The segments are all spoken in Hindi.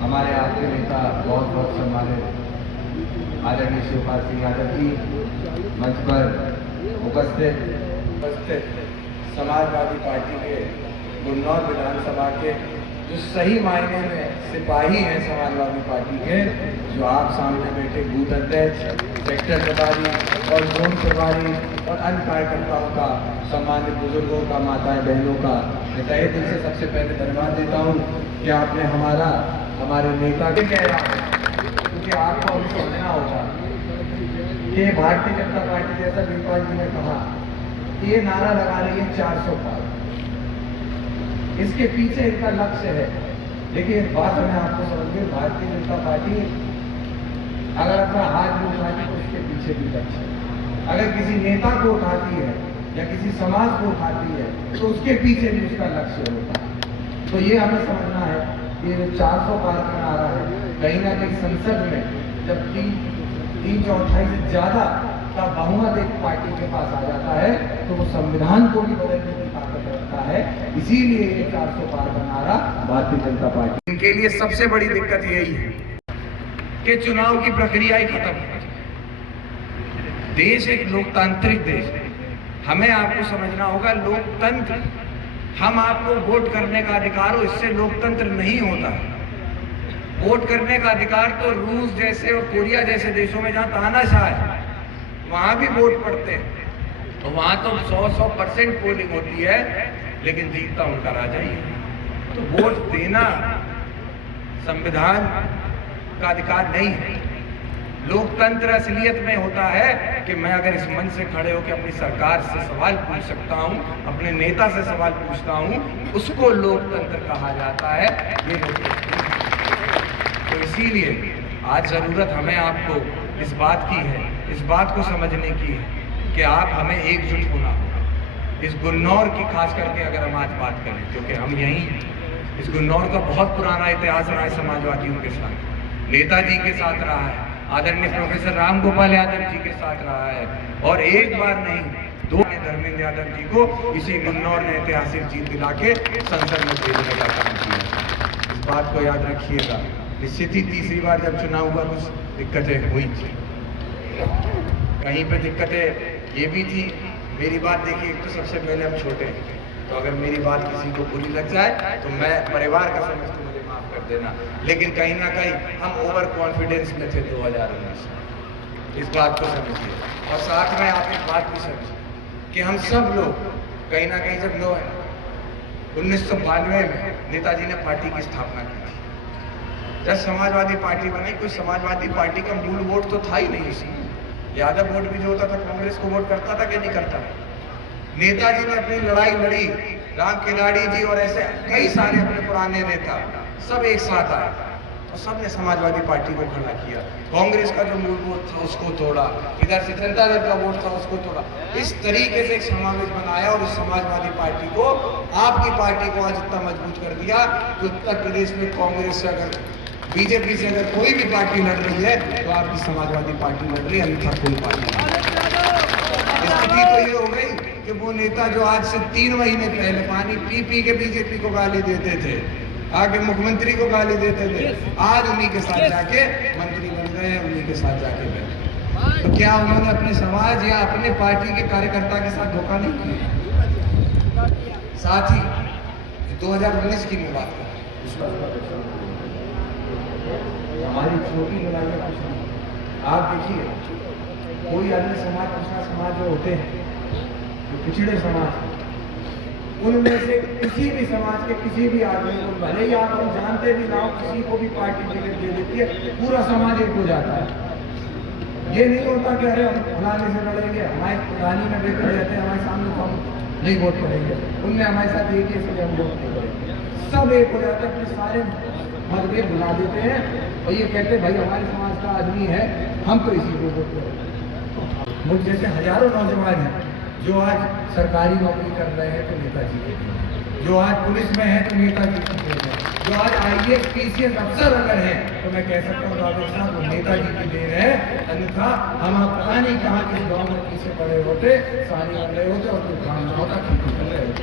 हमारे आगे नेता बहुत बहुत सम्मानित आदरणीय शिवपाल सिंह यादव जी मंच पर उपस्थित समाजवादी पार्टी के गुन्नौर विधानसभा के जो सही मायने में सिपाही हैं समाजवादी पार्टी के, जो आप सामने बैठे बूथ अध्यक्ष, सेक्टर प्रभारी और जोन प्रभारी और अन्य कार्यकर्ताओं का, सम्मानित बुजुर्गों का, माताएं बहनों का मैं तहे दिल से सबसे पहले धन्यवाद देता हूँ कि आपने हमारे नेता के कह रहा है, क्योंकि आपको अभी समझना होगा कि भारतीय जनता पार्टी, जैसा वीरपाल जी ने कहा, ये नारा लगा रही है 400 पार, इसके पीछे इनका लक्ष्य है। देखिए बात मैं आपको समझिए, भारतीय जनता पार्टी अगर अपना हाथ भी उठाती तो उसके पीछे भी लक्ष्य है। अगर किसी नेता को उठाती है या किसी समाज को उठाती है तो उसके पीछे भी उसका लक्ष्य होता है। तो ये हमें समझना है कि ये 400 पार का नारा है, कहीं ना कहीं संसद में जब 3/4 से ज्यादा का बहुमत एक पार्टी के पास आ जाता है तो वो संविधान को भी बदलने की ताकत रखता है। इसीलिए ये 400 पार का नारा भारतीय जनता पार्टी इनके लिए सबसे बड़ी दिक्कत यही है कि चुनाव की प्रक्रिया ही खत्म हो जाए। देश एक लोकतांत्रिक देश है, हमें आपको समझना होगा लोकतंत्र, हम आपको वोट करने का अधिकार हो, इससे लोकतंत्र नहीं होता। वोट करने का अधिकार तो रूस जैसे और कोरिया जैसे देशों में जहां तानाशाह है वहां भी वोट पड़ते हैं, तो वहां तो 100% पोलिंग होती है, लेकिन जीतता उनका राजा ही है। तो वोट देना संविधान का अधिकार नहीं है। लोकतंत्र असलियत में होता है कि मैं अगर इस मंच से खड़े होकर अपनी सरकार से सवाल पूछ सकता हूं, अपने नेता से सवाल पूछता हूं, उसको लोकतंत्र कहा जाता है। ये लोकतंत्र। तो इसीलिए आज जरूरत हमें आपको इस बात की है, इस बात को समझने की है कि आप हमें एकजुट होना होगा। इस गुन्नौर की खास करके अगर हम आज बात करें, क्योंकि हम यहीं, इस गुन्नौर का बहुत पुराना इतिहास रहा है समाजवादियों के साथ, नेताजी के साथ रहा है, आदरणीय प्रोफेसर राम गोपाल यादव जी के साथ रहा है, और एक बार नहीं 2 धर्मेंद्र यादव जी को इसी गुन्नौर ने ऐतिहासिक जीत दिला के संसद में भेजने का काम किया। इस बात को याद रखिएगा। निश्चित ही तीसरी बार जब चुनाव हुआ कुछ दिक्कतें हुई थी, कहीं पे दिक्कतें ये भी थी। मेरी बात देखिए, एक तो सबसे पहले हम छोटे हैं, तो अगर मेरी बात किसी को बुरी लग जाए तो मैं परिवार का समझ के मुझे माफ कर देना, लेकिन कहीं ना कहीं हम ओवर कॉन्फिडेंस में थे 2019। इस बात को समझिए, और साथ में आप एक बात भी समझिए कि हम सब लोग कहीं ना कहीं जब 1992 में नेताजी ने पार्टी की स्थापना की, जब समाजवादी पार्टी बनी, कोई समाजवादी पार्टी का मूल वोट तो था ही नहीं उसमें। यादव वोट भी जो होता था कांग्रेस को वोट करता था कि नहीं करता। नेताजी ने अपनी लड़ाई लड़ी, राम खिलाड़ी जी और ऐसे कई सारे अपने पुराने नेता सब एक साथ आए और सबने समाजवादी पार्टी को खड़ा किया। कांग्रेस का जो मूल वोट था उसको तोड़ा, इधर से जनता दल का वोट था उसको तोड़ा। इस तरीके से एक समावेश बनाया और इस समाजवादी पार्टी को, आपकी पार्टी को आज इतना मजबूत कर दिया कि उत्तर प्रदेश में कांग्रेस से अगर बीजेपी से अगर कोई भी पार्टी लड़ रही है तो आपकी समाजवादी पार्टी लड़ रही है, अन्यथा कोई पार्टी नहीं। स्थिति तो ये हो गई कि वो नेता जो आज से 3 महीने पहले पानी पी पी के बीजेपी को गाली देते थे, आगे मुख्यमंत्री को गाली देते थे, आज उन्हीं के साथ जाके मंत्री बन गए हैं, उन्हीं के साथ जाके बैठे। तो क्या उन्होंने अपने समाज या अपने पार्टी के कार्यकर्ता के साथ धोखा नहीं किया? साथ ही 2019 की मैं बात करूं, हमारी छोटी लड़ाइयाँ कुछ नहीं। आप देखिए, कोई अन्य समाज, पिछड़ा समाज जो होते हैं, जो पिछड़े समाज, उनमें से किसी भी समाज के किसी भी आदमी को, भले ही आप हम जानते भी ना हो, किसी को भी पार्टी टिकट दे देती है, पूरा समाज एक हो जाता है। ये नहीं होता कि अरे हम फलाने से लड़ेंगे, हमारे पुरानी में बैठे रहते हैं हमारे सामने तो हम नहीं वोट करेंगे, उनने हमारे साथ एक ही इसलिए हम वोट नहीं करेंगे। सब एक हो जाता है, अपने सारे मतभेद बुला देते हैं और ये कहते हैं भाई हमारे समाज का आदमी है, हम तो इसी को वोट करेंगे। मुझ जैसे हजारों नौजवान हैं जो आज सरकारी नौकरी कर रहे हैं तो नेताजी के लिए, जो आज पुलिस में है तो नेताजी की देन है, जो आज IAS PCS अफसर अगर है तो मैं कह सकता हूँ रावत साहब वो नेताजी की देन है। अन्यथा हम आप पता नहीं कहाँ किस गाँव में पीछे पड़े होते, सानी बन रहे होते और कोई काम ना होता, खेती कर रहे होते।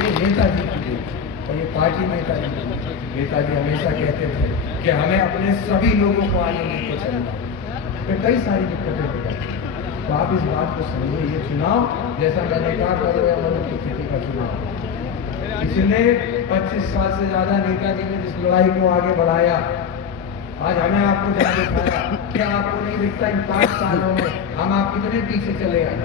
ये नेताजी की देन और ये पार्टी नेताजी हमेशा कहते थे कि हमें अपने सभी लोगों को आगे लेके चलना, फिर कई सारी दिक्कतें हो जाती। तो आप इस बात को समझिए, ये चुनाव जैसा मैंने कहा करो या मनो की खेती का चुनाव, पिछले 25 साल से ज्यादा नेताजी ने जिस लड़ाई को आगे बढ़ाया, आज हमें आपको जब दिखाया, क्या आपको नहीं दिखता इन 5 सालों में हम आप कितने पीछे चले आए।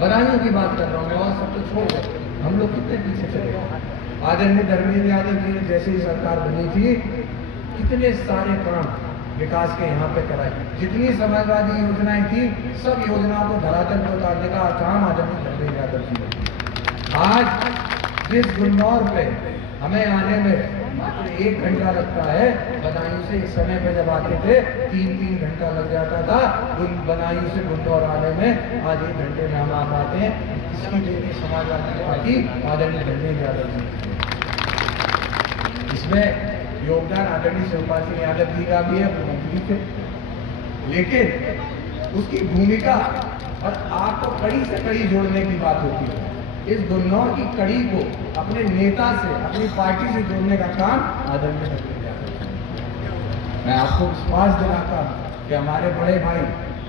बधाइयों की बात कर रहा हूँ मैं, और सब तो छोड़ दो, हम लोग कितने पीछे चले गए। आदरणीय धर्मेंद्र यादव जी ने जैसे ही सरकार बनी थी, कितने सारे काम विकास के यहाँ पे कराए, जितनी समाजवादी योजनाएं थी सब योजनाओं को धरातल पर उतारने का काम आदरणीय धर्मेंद्र यादव जी ने। आज जिस गुन्नौर पे हमें आने में मात्र 1 घंटा लगता है, बदायूं से इस समय पे जब आते थे 3-3 घंटा लग जाता था बदायूं से गुन्नौर आने में, आज 1 घंटे में हम आ पाते हैं। इसकी देनी समाजवादी पार्टी आदरणीय धर्मेंद्र यादव जी, इसमें योगदान आदरणीय शिवपाल सिंह यादव जी का भी है, वो मंत्री थे, लेकिन उसकी भूमिका और आपको कड़ी से कड़ी जोड़ने की बात होती है। इस गुन्नौर की कड़ी को अपने नेता से, अपनी पार्टी से जोड़ने का काम आदरणीय धर्मेंद्र यादव। मैं आपको विश्वास दिलाता हूँ कि हमारे बड़े भाई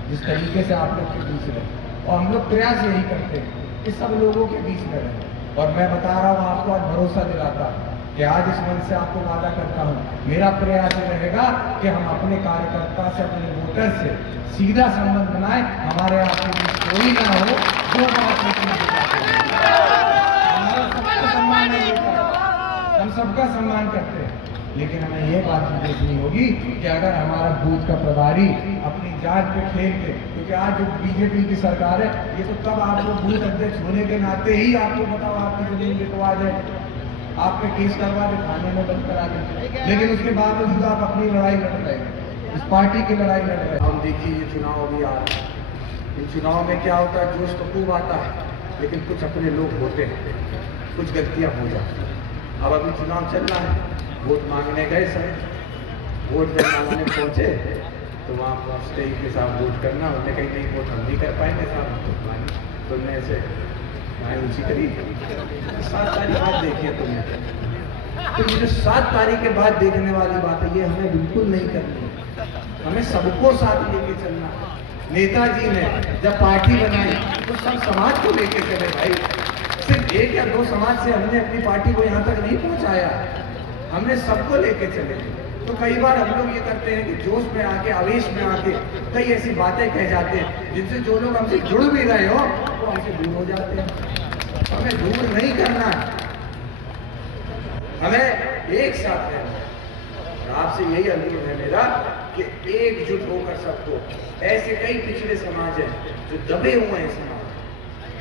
जिस तरीके से आप लोग के बीच रहे, और हम लोग प्रयास यही करते हैं कि सब लोगों के बीच में रहे, और मैं बता रहा हूँ आपको, आज भरोसा दिलाता हूँ कि आज इस मंच से आपको वादा करता हूँ, मेरा प्रयास ये रहेगा कि हम अपने कार्यकर्ता से, अपने वोटर से सीधा संबंध बनाए, हमारे आपके बीच कोई ना हो जो बात हम सबका सम्मान करते हैं, लेकिन हमें ये बात भी देखनी होगी कि अगर हमारा बूथ का प्रभारी अपनी जान पे खेल के, क्योंकि आज जो बीजेपी की सरकार है, ये तो तब आप लोग बूथ अध्यक्ष होने के नाते ही आपको बताओ आपकी जमीन लिखवा दे, आप पे केस करवा दे, थाने में बंद करा दे, लेकिन उसके बावजूद आप अपनी लड़ाई लड़ रहे हैं, इस पार्टी की लड़ाई लड़ रहे हैं। हम देखिए ये चुनाव अभी आ रहा है, इन चुनाव में क्या होता है, जोश तो खूब आता है, लेकिन कुछ अपने लोग होते हैं, कुछ गलतियां हो जाती हैं। अब अभी चुनाव चल रहा है, वोट मांगने गए सर, वोट जब मांगने पहुंचे तो वहाँ पहुँचते ही के साथ वोट करना, उन्हें कहीं नहीं वोट हम नहीं कर पाएंगे साहब, तो मैं ऐसे ऊँची करी 7 तारीख बाद देखिए तुमने, तो ये जो 7 तारीख के बाद देखने वाली बात है, ये हमें बिल्कुल नहीं करनी, हमें सबको साथ लेके चलना। नेताजी ने जब पार्टी बनाई तो सब समाज को लेके चले भाई, सिर्फ 1 या 2 समाज से हमने अपनी पार्टी को यहाँ तक नहीं पहुँचाया, हमने सबको लेके चले। तो कई बार हम लोग ये करते हैं कि जोश में आके, आवेश में आके कई ऐसी बातें कह जाते हैं जिनसे जो लोग हमसे जुड़ भी रहे हो वो हमसे दूर हो जाते हैं। हमें दूर नहीं करना, हमें एक साथ रहना है। आपसे यही अनुरोध है मेरा कि एकजुट होकर सबको, ऐसे कई पिछड़े समाज हैं जो दबे हुए हैं समाज,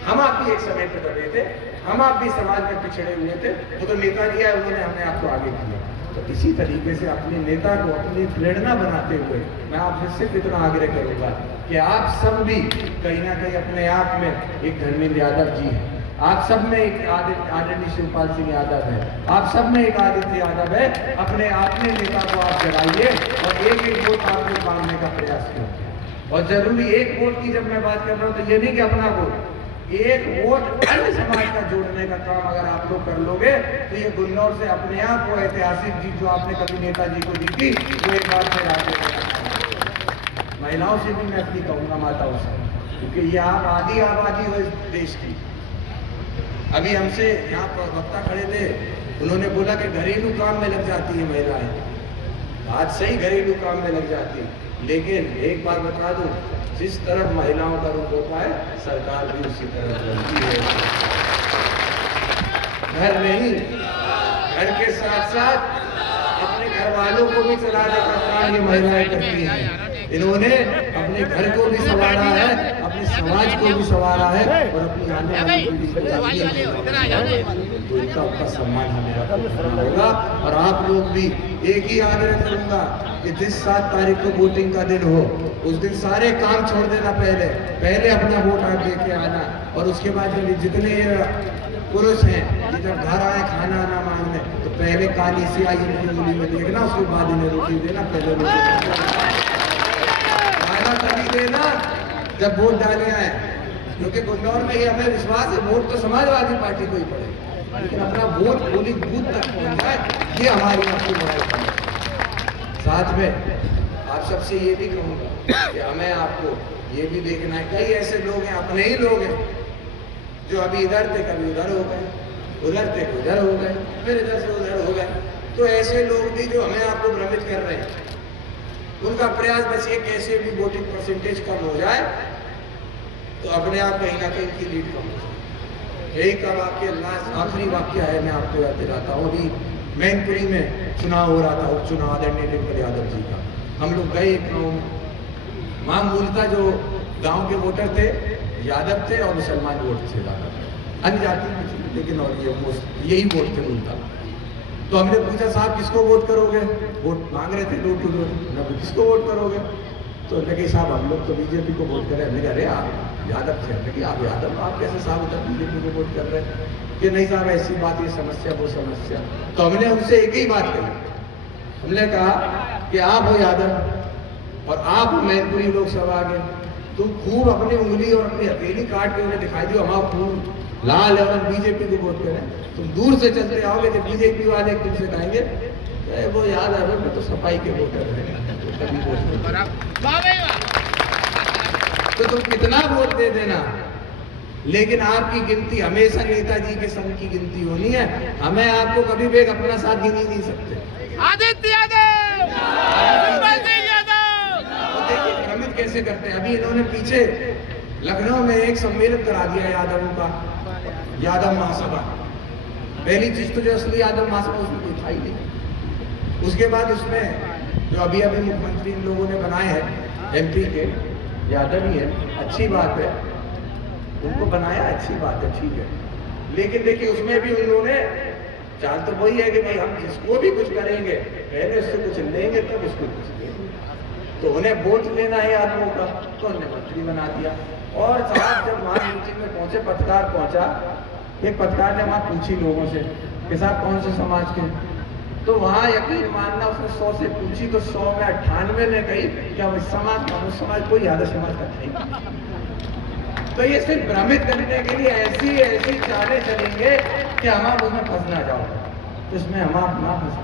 हम आप भी एक समय पर दबे थे, हम आप भी समाज में पिछड़े हुए थे, वो तो नेताजी आए, उन्होंने हमने आपको आगे किया। तो इसी तरीके से अपने नेता को अपनी प्रेरणा बनाते हुए मैं आपसे सिर्फ इतना आग्रह करूंगा कि आप सब भी कहीं ना कहीं अपने आप में एक धर्मेंद्र यादव जी हैं, आप सब में एक आदरणीय शिवपाल सिंह यादव है, आप सब में एक आदित्य यादव है, अपने नेता को आप जगाइए और एक वोट आपको मांगने का प्रयास करें। और जरूरी 1 वोट की जब मैं बात कर रहा हूँ तो ये नहीं कि अपना वोट, 1 वोट अन्य समाज का जोड़ने का काम अगर आप लोग कर लोगे तो ये गुन्नौर से अपने आप वो ऐतिहासिक जीत जो आपने कभी नेताजी को दी थी वो एक बार फिर आगे। महिलाओं से भी मैं अपनी कहूँगा, माताओं से, क्योंकि ये आप आधी आबादी हो इस देश की। अभी हमसे यहाँ पर वक्ता खड़े थे, उन्होंने बोला कि घरेलू काम में लग जाती है महिलाएं, आज सही घरेलू काम में लग जाती है, लेकिन एक बात बता दूं, जिस तरफ महिलाओं का रुख होता है सरकार भी उसी तरफ बनती है। घर नहीं, घर के साथ साथ अपने घर वालों को भी चलाने का काम ये महिलाएं करती हैं। इन्होंने अपने घर को भी संवारा है, अपने समाज को भी संवारा है और अपनी आने वाली पीढ़ी को इनका सम्मान हमें रखना होगा। और आप लोग भी एक ही आग्रह करूंगा कि जिस 7 तारीख को वोटिंग का दिन हो उस दिन सारे काम छोड़ देना, पहले अपना वोट आप दे के आना, और उसके बाद जितने पुरुष हैं, ये जब घर आए खाना आना मांगने तो पहले काली सियाही इनकी उंगली में देखना, उसके बाद इन्हें रोटी देना, पहले रोटी खाना तभी देना जब वोट डालने आए। क्योंकि गुन्नौर में ये हमें विश्वास है, वोट तो समाजवादी पार्टी को ही पड़ेगा, लेकिन अपना वोट पोलिंग बूथ तक पहुंच जाए, ये हमारी आपकी बड़ाई है। साथ में आप सबसे ये भी कहूँगा कि हमें आपको ये भी देखना है, कई ऐसे लोग हैं, अपने ही लोग हैं, जो अभी इधर थे कभी उधर हो गए, उधर थे उधर हो गए, फिर इधर से उधर हो गए। तो ऐसे लोग भी जो हमें आपको भ्रमित कर रहे हैं, उनका प्रयास बस ये कैसे भी वोटिंग परसेंटेज कम हो जाए तो अपने आप कहीं ना कहीं की लीड कम हो जाए। यही का वाक्य लास्ट आखिरी वाक्य है, मैं आपको याद दिलाता हूँ। अभी मैनपुरी में चुनाव हो रहा था, उपचुनाव आदरणीय डिम्पल यादव जी का। हम लोग गए गाँव में, वहाँ मूलतः जो गांव के वोटर थे यादव थे और मुसलमान वोट थे ज़्यादा, अन्य जाति में थी, लेकिन और ये यही वोट थे मूलतः। तो हमने पूछा साहब किसको वोट करोगे, वोट मांग रहे थे डोर टू डोर, किसको वोट करोगे? तो लगे साहब हम लोग तो बीजेपी को वोट कर रहे हैं। हमने कहा अरे आप यादव थे, हमने कहा आप यादव, आप कैसे साहब उधर बीजेपी को वोट कर रहे हैं? कि नहीं साहब ऐसी बात, ये समस्या वो समस्या। तो हमने उनसे एक ही बात कही, हमने कहा कि आप हो यादव और आप मैनपुरी लोकसभा के, तुम खूब अपनी उंगली और अपनी हथेली काट के उन्हें दिखाई दो हमारा खून लाल है और बीजेपी को वोट करें। तुम दूर से चलते आओगे जब बीजेपी वाले तुमसे कहेंगे वो याद है मैं तो सफाई के वोटर है, तो तुम कितना वोट दे देना, लेकिन आपकी गिनती हमेशा नेताजी के संग की गिनती होनी है। हमें आपको कभी भी अपना साथ गिन ही नहीं सकते। आदित्य यादव, देखिए भ्रमित कैसे करते हैं। अभी इन्होंने पीछे लखनऊ में एक सम्मेलन करा दिया यादवों का, यादव महासभा। पहली चीज तो जो असली यादव महासभा उसमें कोई था ही नहीं। उसके बाद उसमें जो अभी अभी मुख्यमंत्री इन लोगों ने बनाए हैं एमपी के, यादव ही है, अच्छी बात है, उनको बनाया अच्छी बात है, ठीक है। लेकिन देखिए उसमें भी उन लोगों ने चाल तो वही है कि भाई हम जिसको भी कुछ करेंगे पहले उससे कुछ लेंगे तब उसको कुछ देंगे। तो उन्हें वोट लेना है आदमियों का, तो उन्हें मंत्री बना दिया। और साहब जब वहाँ मीटिंग में पहुंचे, पत्रकार पहुंचा, एक पत्रकार ने वहाँ पूछी लोगों से कि साहब कौन से समाज के, तो वहाँ यकीन मानना उसने 100 से पूछी तो 100 में 98 ने कही क्या वो समाज का, वो समाज कोई यादव समाज का नहीं। तो ये सिर्फ भ्रमित करने के लिए ऐसी ऐसी चालें चलेंगे कि हम आप उसमें फंस ना जाओ, तो इसमें हम आप ना फंस।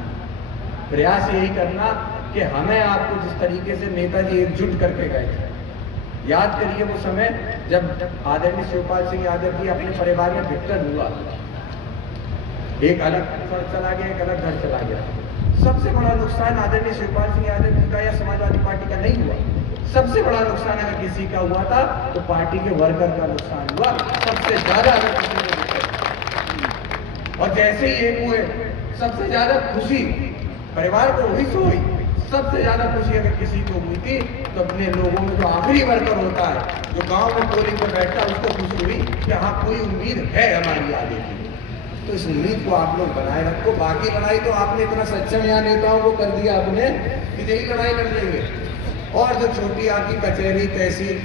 प्रयास यही करना कि हमें आपको जिस तरीके से नेताजी एकजुट करके गए थे, याद करिए वो समय जब आदरणीय शिवपाल सिंह यादव जी अपने परिवार में विघटन हुआ, एक अलग घर चला गया, एक अलग घर चला गया। सबसे बड़ा नुकसान आदरणीय शिवपाल सिंह यादव जी का या समाजवादी पार्टी का नहीं हुआ। सबसे बड़ा नुकसान अगर किसी का हुआ था तो पार्टी के वर्कर का नुकसान हुआ सबसे ज्यादा। अगर किसी को, और जैसे ही एक हुए सबसे ज्यादा खुशी परिवार को हुई सो हुई, सबसे ज्यादा खुशी अगर किसी को हुई थी तो अपने लोगों में जो आखिरी वर्कर होता है, जो गांव में पोलिंग में बैठता है, उसको खुशी हुई कि हाँ कोई उम्मीद है हमारी आगे की। तो इस उम्मीद को आप लोग बनाए रखो। बाकी लड़ाई तो आपने इतना सक्षम यहाँ नेताओं को कर दिया आपने कि यही लड़ाई कर देंगे। और जो छोटी आपकी कचहरी तहसील